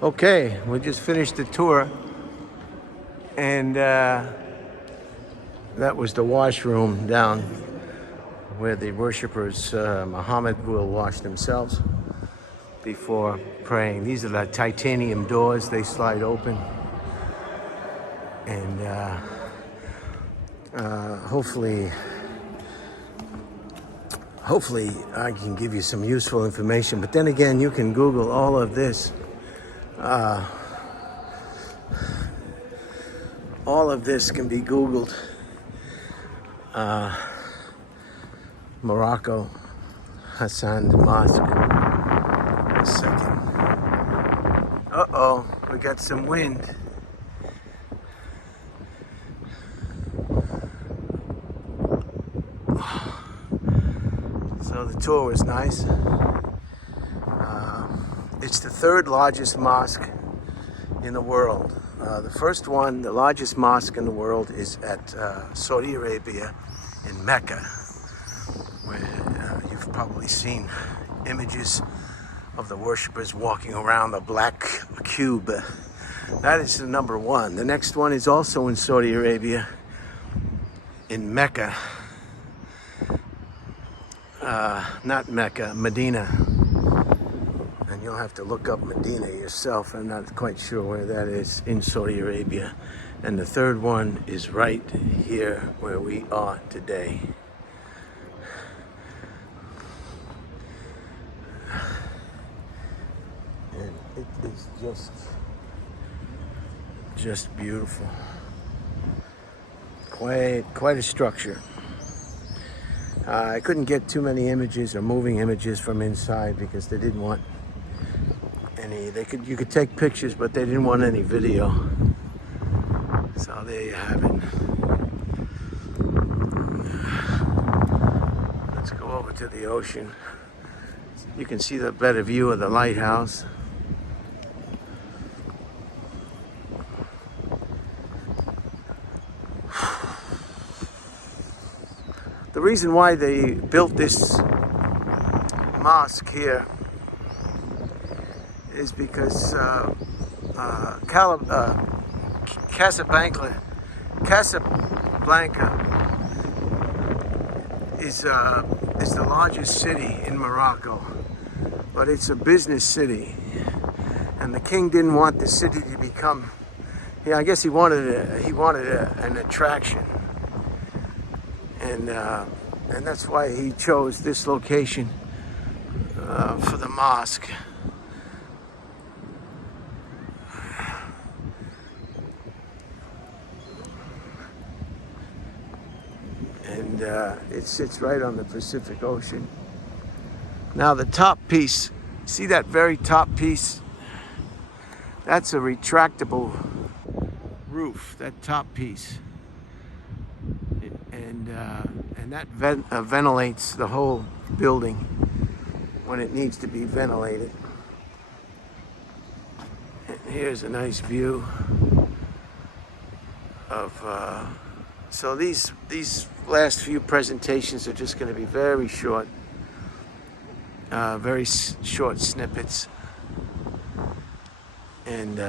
Okay, we just finished the tour, and that was the washroom down where the worshippers, Muhammad, will wash themselves before praying. These are the titanium doors, they slide open, and hopefully I can give you some useful information. But then again, you can Google all of this. All of this can be Googled. Morocco, HASSAN Mosque. A second. Uh-oh, we got some wind. So the tour was nice. It's the third largest mosque in the world. The first one, the largest mosque in the world, is at Saudi Arabia in Mecca, where you've probably seen images of the worshippers walking around the black cube. That is the number one. The next one is also in Saudi Arabia, in Mecca. Not Mecca, Medina. And you'll have to look up Medina yourself. I'm not quite sure where that is in Saudi Arabia. And the third one is right here where we are today. And it is just beautiful. Quite a structure. I couldn't get too many images or moving images from inside because they didn't want any. You could take pictures, but they didn't want any video. So there you have it. Let's go over to the ocean. You can see the better view of the lighthouse. The reason why they built this mosque here is because Casablanca is the largest city in Morocco, but it's a business city, and the king didn't want the city to become. I guess he wanted an attraction. And that's why he chose this location for the mosque. And it sits right on the Pacific Ocean. Now the top piece, see that very top piece? That's a retractable roof, that top piece. And that ventilates the whole building when it needs to be ventilated. And here's a nice view of. So these last few presentations are just going to be very short, very short snippets, and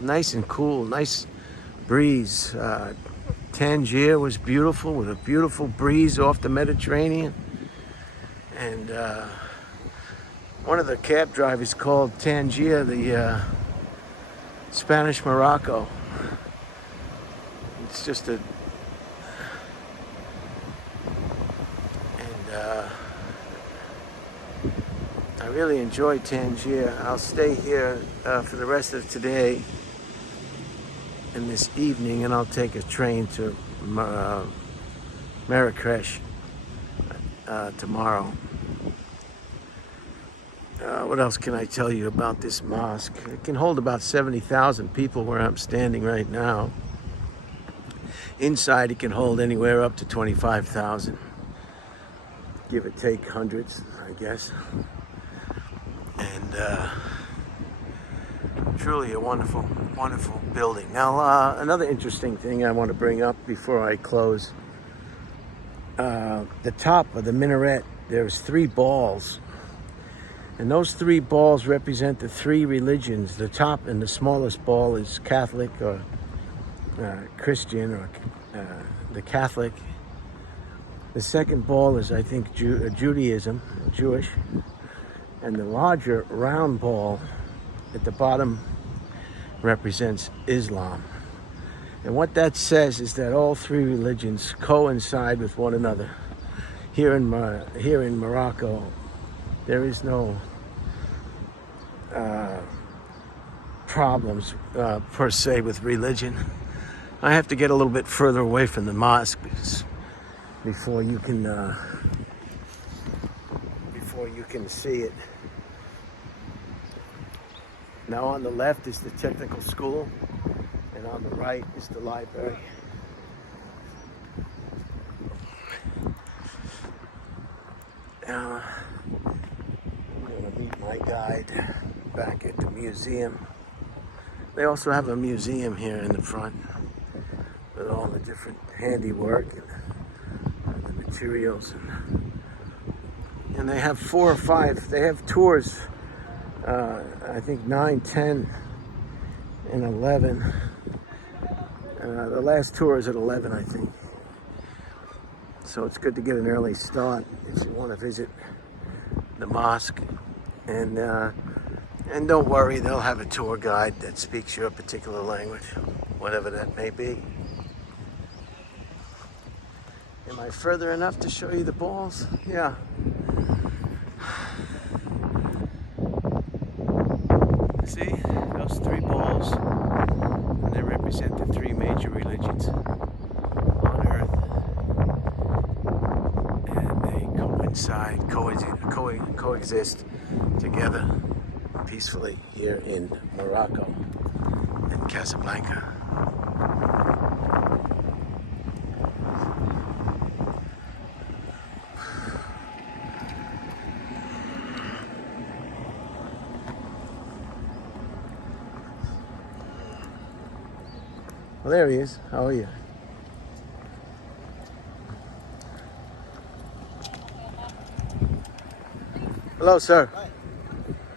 nice and cool, nice breeze. Tangier was beautiful, with a beautiful breeze off the Mediterranean. And one of the cab drivers called Tangier the Spanish Morocco. It's just a... And I really enjoyed Tangier. I'll stay here for the rest of today and this evening, and I'll take a train to Marrakesh tomorrow. What else can I tell you about this mosque? It can hold about 70,000 people where I'm standing right now. Inside it can hold anywhere up to 25,000. Give or take hundreds, I guess. And truly a wonderful building. Now, another interesting thing I want to bring up before I close. The top of the minaret, there's 3 balls And those three balls represent the three religions. The top and the smallest ball is Catholic or Christian or the Catholic. The second ball is, I think, Judaism, Jewish. And the larger round ball at the bottom represents Islam. And what that says is that all three religions coincide with one another. Here in Morocco, there is no problems per se with religion. I have to get a little bit further away from the mosque before you can see it. Now on the left is the technical school, and on the right is the library. Now, I'm going to meet my guide back at the museum. They also have a museum here in the front with all the different handiwork and the materials. And they have 4 or 5, they have tours, I think 9, 10, and 11. The last tour is at 11, I think. So it's good to get an early start if you want to visit the mosque. And don't worry, they'll have a tour guide that speaks your particular language, whatever that may be. Am I further enough to show you the balls? Yeah. See, those 3 balls, and they represent the 3 major religions on earth. And they coincide, coexist together peacefully here in Morocco, in Casablanca. Well, there he is. How are you? Hello, sir. Hi.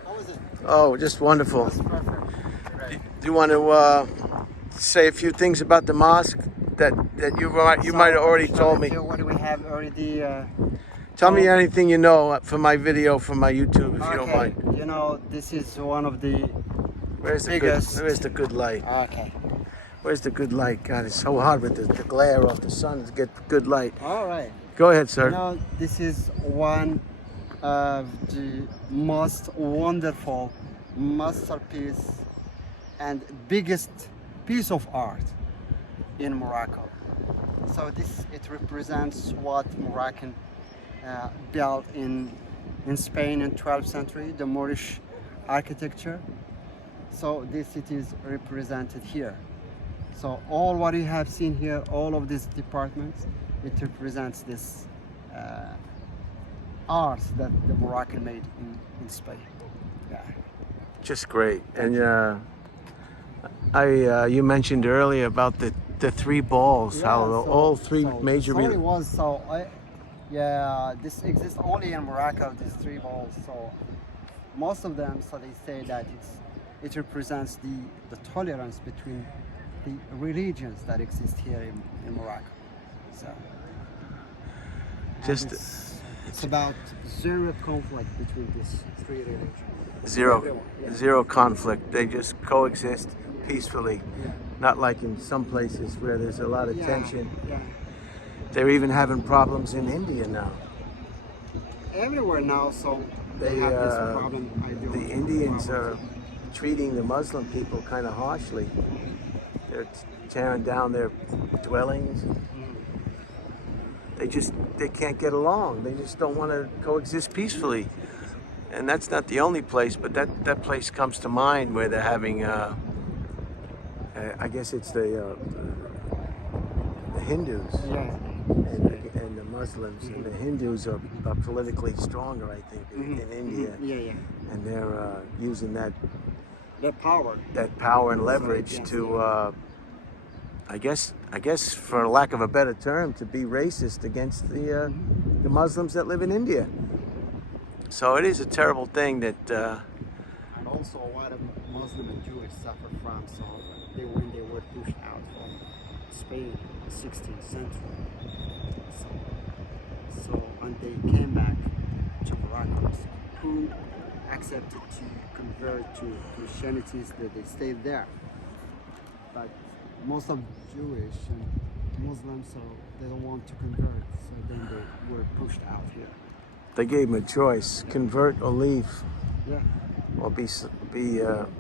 How was it? Oh, just wonderful. That's perfect. Great. Do you want to say a few things about the mosque that you might have already told me? What do we have already? Tell me anything you know for my video, for my YouTube, if you don't mind. You know, this is one of the Where's biggest. where's the good light? Okay. Where's the good light? God, it's so hard with the glare of the sun to get good light. All right. Go ahead, sir. You know, this is one of the most wonderful masterpiece and biggest piece of art in Morocco. So it represents what Moroccan built in Spain in 12th century, the Moorish architecture. So this it is represented here. So all what you have seen here, all of these departments, it represents this art that the Moroccan made in Spain. Yeah. Just great. And you mentioned earlier about the 3 balls, how all 3 major. Sorry was so. Yeah, this exists only in Morocco. These 3 balls. So most of them, so they say that it represents the tolerance between the religions that exist here in Morocco. So Just it's about zero conflict between these 3 religions. Zero conflict. They just coexist peacefully. Yeah. Not like in some places where there's a lot of tension. Yeah. They're even having problems in India now. Everywhere now, so they have this problem. The Indians are treating the Muslim people kind of harshly. They're tearing down their dwellings. They can't get along. They just don't want to coexist peacefully. And that's not the only place, but that place comes to mind where they're having, I guess it's the Hindus and the Muslims. And the Hindus are politically stronger, I think, in India. Yeah. And they're using that power and leverage to, I guess, for lack of a better term, to be racist against the Muslims that live in India. So it is a terrible thing that And also a lot of Muslim and Jewish suffer from, so when they were pushed out from Spain in the 16th century. So and they came back to Morocco. Who accepted to convert to Christianity, that they stayed there. But most of Jewish and Muslims, so they don't want to convert, so then they were pushed out here. they gave him a choice: convert or leave, Yeah. or be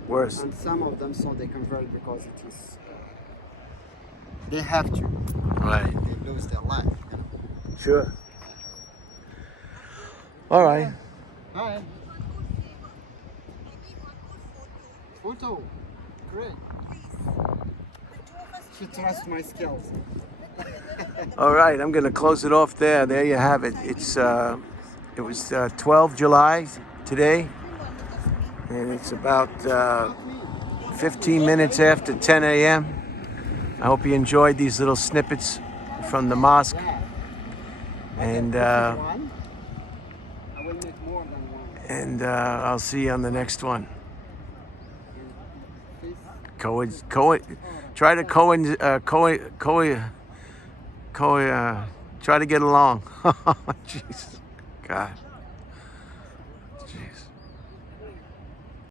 worse. And some of them, so they convert because it is, they have to. Right. They lose their life. Sure. All right. Hi. Photo. Great. She trusts my skills. All right. I'm going to close it off there. There you have it. It was 12 July today, and it's about 15 minutes after 10 a.m. I hope you enjoyed these little snippets from the mosque. Yeah. And One. I will make more than one. I'll see you on the next one. Please. Try to try to get along. Jeez, God, jeez.